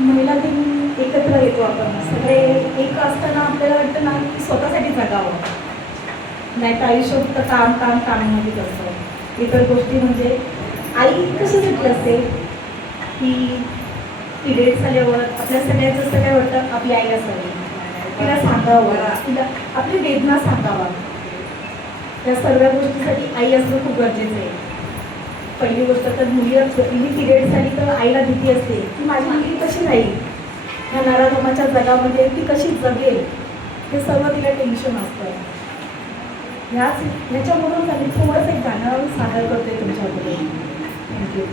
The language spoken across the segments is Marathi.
महिला दिन एकत्र येतो आपण सगळे एक असताना आपल्याला वाटतं ना की स्वतःसाठी जगावं, नाही तर आयुष्य फक्त काम काम कामामध्येच असतं. इतर गोष्टी म्हणजे आई कशासाठी असते की पिरियड्स आल्यावर आपल्या सगळ्यांचं असं काय वाटतं आपली आई असावी, तिला सांगावं, तिला आपली वेदना सांगावा. या सर्व गोष्टीसाठी आई असणं खूप गरजेचं आहे. पहिली गोष्ट तर मुलीला पिरियड झाली तर आईला भीती असते की माझी मुलगी कशी राहील, ह्या नराधमाच्या जगामध्ये ती कशी जगेल, हे सर्व तिला टेन्शन असतं. ह्याच्यामधून मी थोडंसं एक गाणं सादर करते तुमच्याकडे. थँक्यू.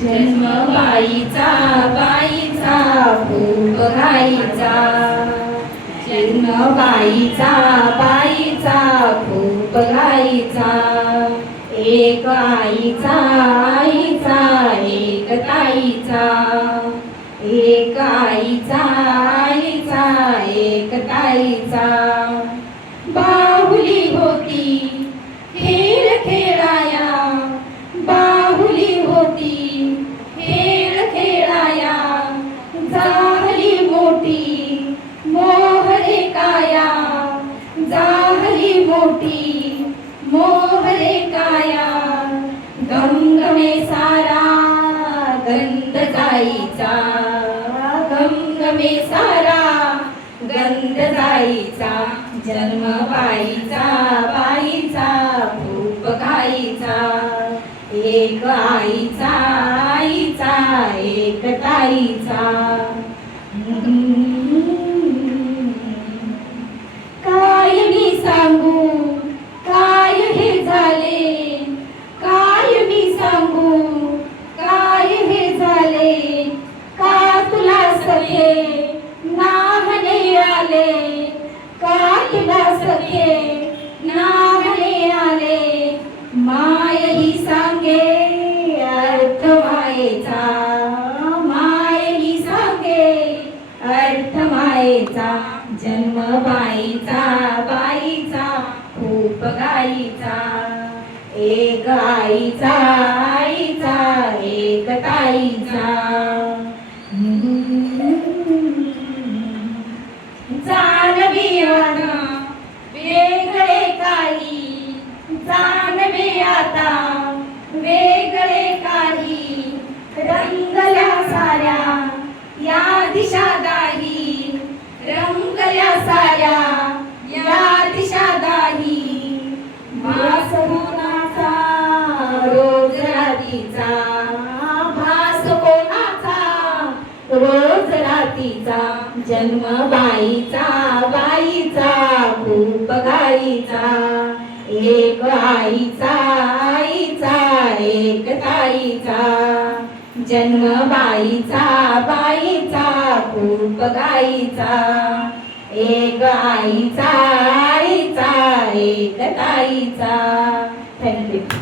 जन्म बाईचा बाईचा खूप घाईचा, जन्म बाईचा बाईचा खूप घाईचा, एक आईचा आईचा एक ताईचा, एक आईचा आईचा एक ताईचा. बाहुली होती खेळ खेळाया, बाहुली होती खेळ खेळाया, झाली मोठी मोहरे काया, झाली मोठी मोहरे काया. गंगमे सारा गंध जाईचा, गंगमे सारा गंध जाईचा. जन्म बाईचा बाईचा खूप घाईचा, एक आईचा आईचा एक ताईचा. काय मी सांगू काय हे झाले, काय मी सांगू काय हे झाले, का तुला सखे नाहने आले, का तुला सखे नाहने आले. माय ही सांगे अर्थ मायेचा, माय ही सांगे अर्थ मायेचा. जन्म बाईचा बाईचा खूप घाईचा, एक आईचा आईचा एक ताईचा. जानवी आता वेगळे काही, जानवी आता वेगळे काही. रंगल्या साऱ्या या दिशा दाही, रंगल्या साऱ्या या दिशा दाही. भास कोणाचा रोज रातीचा, भास कोणाचा रोज रातीचा. जन्म बाईचा बाईचा खूप घाईचा, एक आईचा आईचा एक ताईचा. जन्म बाईचा बाईचा खूप घाईचा, एक आईचा आईचा एक ताईचा. थँक्यू.